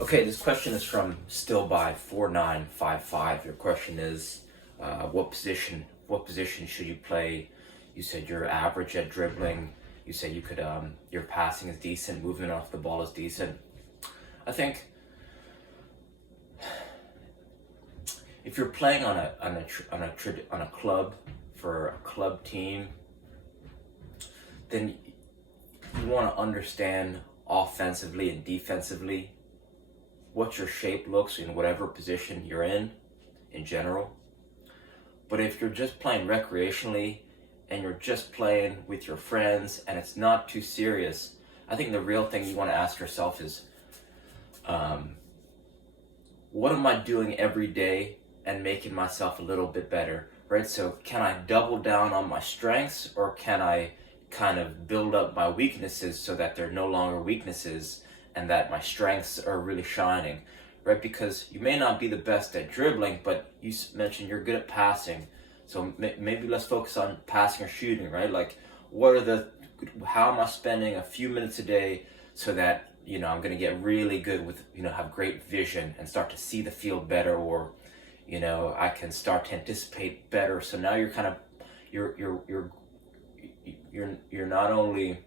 Okay, this question is from Still by 4955. Your question is, what position should you play? You said you're average at dribbling. You said you could your passing is decent, movement off the ball is decent. I think if you're playing on a club for a club team, then you want to understand offensively and defensively what your shape looks in whatever position you're in general. But if you're just playing recreationally and you're just playing with your friends and it's not too serious, I think the real thing you want to ask yourself is, what am I doing every day and making myself a little bit better, right? So can I double down on my strengths, or can I kind of build up my weaknesses so that they're no longer weaknesses and that my strengths are really shining, right? Because you may not be the best at dribbling, but you mentioned you're good at passing. So maybe let's focus on passing or shooting, right? Like, how am I spending a few minutes a day so that, I'm going to get really good with, have great vision and start to see the field better, or, I can start to anticipate better. So now you're kind of, you're not only,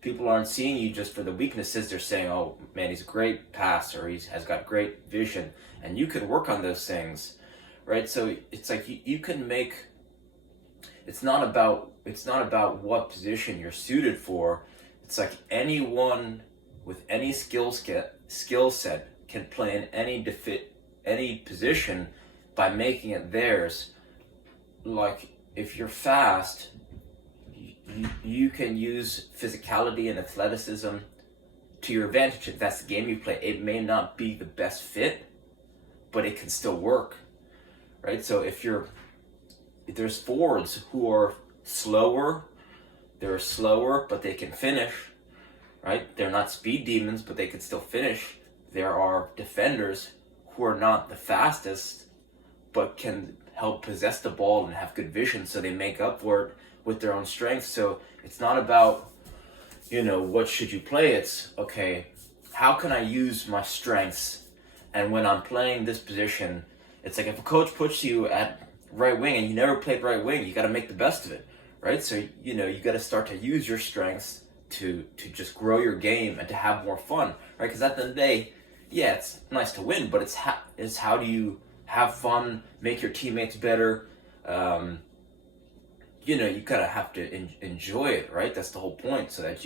people aren't seeing you just for the weaknesses. They're saying, oh man, he's a great passer, he has got great vision, and you can work on those things, right? So it's like you can make, it's not about what position you're suited for. It's like anyone with any skill set can play in any position by making it theirs. Like, if you're fast, you can use physicality and athleticism to your advantage. If that's the game you play, it may not be the best fit, but it can still work, right? So if there's forwards who are slower, but they can finish, right? They're not speed demons, but they can still finish. There are defenders who are not the fastest, but can help possess the ball and have good vision, so they make up for it with their own strengths. So it's not about, what should you play? It's, okay, how can I use my strengths? And when I'm playing this position, it's like if a coach puts you at right wing and you never played right wing, you got to make the best of it, right? So, you got to start to use your strengths to just grow your game and to have more fun, right? Because at the end of the day, yeah, it's nice to win, but it's how do you have fun, make your teammates better. You gotta have to enjoy it, right? That's the whole point, so that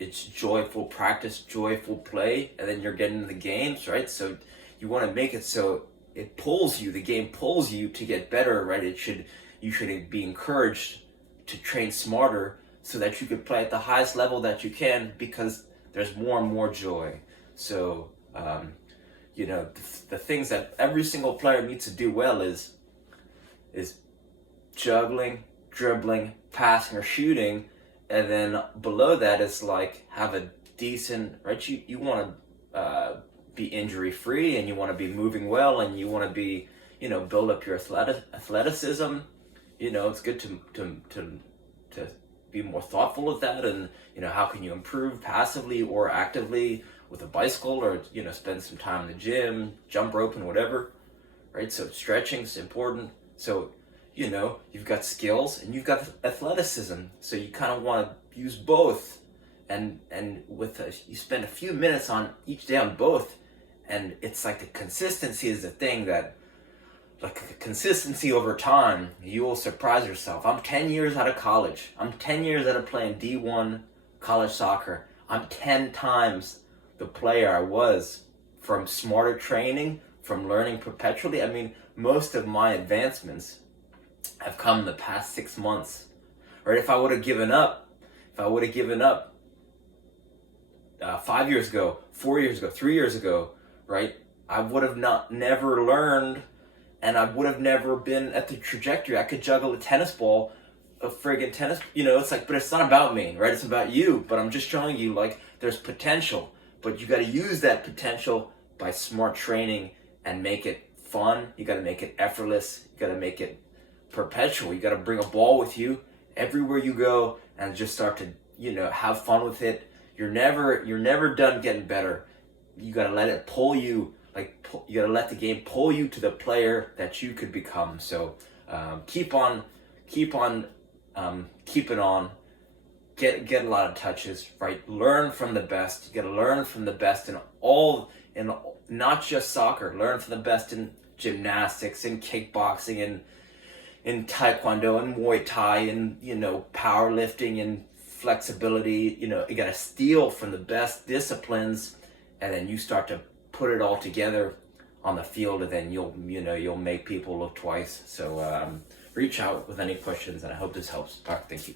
it's joyful practice, joyful play, and then you're getting into the games, right? So you want to make it so it pulls you, the game pulls you to get better, right? You should be encouraged to train smarter so that you can play at the highest level that you can, because there's more and more joy. So, the things that every single player needs to do well is juggling, dribbling, passing, or shooting. And then below that is like, have a decent, right? You want to be injury free, and you want to be moving well, and you want to be, build up your athleticism. It's good to be more thoughtful of that, and how can you improve passively or actively with a bicycle, or spend some time in the gym, jump rope and whatever, right? So stretching is important. So you've got skills and you've got athleticism, so you kind of want to use both, and you spend a few minutes on each day on both, and it's like the consistency is the thing that, like, consistency over time, you will surprise yourself. I'm 10 years out of college. I'm 10 years out of playing D1 college soccer. I'm 10 times the player I was, from smarter training, from learning perpetually. I mean, most of my advancements have come in the past 6 months, right? If I would have given up 5 years ago, 4 years ago, 3 years ago, right? I would have never learned, and I would have never been at the trajectory. I could juggle a tennis ball, a friggin' tennis, it's like, but it's not about me, right? It's about you. But I'm just showing you, like, there's potential, but you got to use that potential by smart training and make it fun. You got to make it effortless. You got to make it perpetual. You got to bring a ball with you everywhere you go and just start to, have fun with it. You're never done getting better. you gotta let it pull you, you gotta let the game pull you to the player that you could become. So keep on keeping on. Get a lot of touches, right? Learn from the best. You gotta learn from the best in not just soccer. Learn from the best in gymnastics, in kickboxing, in taekwondo, and Muay Thai, and powerlifting, and flexibility. You gotta steal from the best disciplines, and then you start to put it all together on the field, and then you'll make people look twice. So reach out with any questions, and I hope this helps. Thank you.